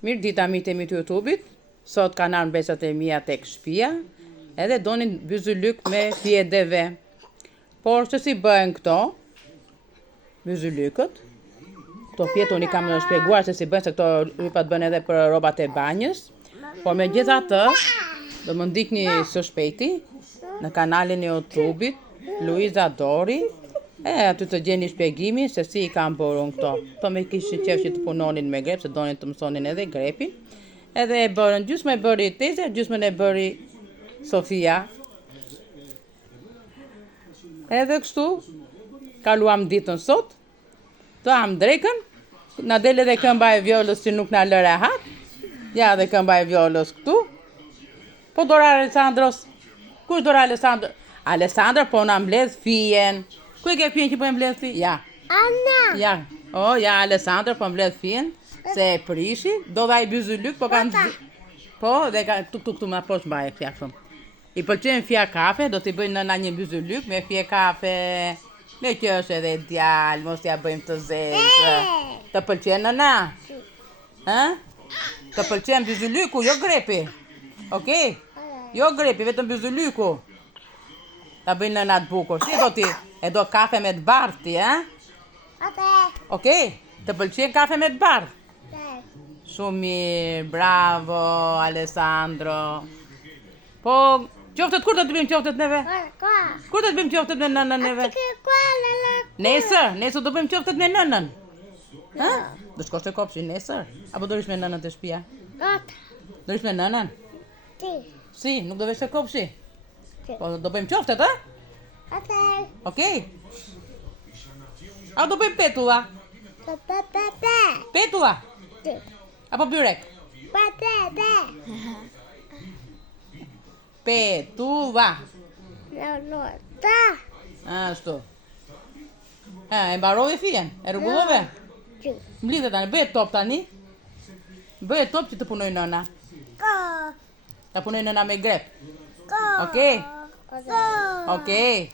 Mirë dita mitë e mi të YouTube-it, sot kanë arë mbesat e mija tek shtëpia, edhe donin byzylyk me fjedeve. Por që si bëhen këto, byzylykët, këto fjetë unë i kam shpjeguar se si bëhen, se këto rypat bëhen edhe për robat e banjës, por me gjitha të, do më ndikni së shpejti, në kanalin e YouTube-it, Luiza Dori, aty të gjeni shpjegimi se si i kam bërë unë këto. Këto me kishin qef që të punonin me grep, se donin të mësonin edhe grepin. Edhe e bërën, gjysmë e bëri Teze, gjysmën e bëri Sofia. Edhe kështu, kaluam ditën sot, të am drekën, na del edhe këmba e vjollës që nuk na lë rehat. Ja dhe këmba e vjollës këtu. Po Dora Alessandros, kush Dora Alessandro? Alessandra po na mbledh fijen. Ku e ke fijen që po e mbledh fijen? Ja. Anna. Ja. Ja Alessandra po mbledh fijen se e prishi, do vaj byzylyk, po kanë po dhe ka këtu më poshtë mbaje fjalë shumë. I pëlqen fija kafe, do t'i bëjnë nëna një byzylyk me fije kafe. Me që është edhe djalë, mos ja bëjmë të zezë. Të pëlqen nëna? Të pëlqen byzylyku, jo grepi. Okej? Jo grepi, vetëm byzylyku. Ta bëjnë nëna të bukur. Si do ti? E do kafe me të bardhë ti, Okej? Të pëlqen kafe me të bardhë? Shumë mirë, bravo, Alessandro. Po, qoftet, kur do të bëjmë qoftet neve? Kur do të bëjmë qoftet me nënën neve? Nesër do bëjmë qoftet me nënën. Do shkosh te kopshi nesër? Apo do rish me nënën te shtëpia? Do rish me nënën? Si, nuk do vesh te kopshi? Po do bëjmë qoftet, Okej. A do bëjmë petulla? Petulla? Apo byrek? Petulla. Ashtu. E mbarove fijen? E rregullove? Mblidhe tani, bëhet top tani? Bëhet top që të punoj nëna. Ta punoj nëna me grep. Okej? Okej.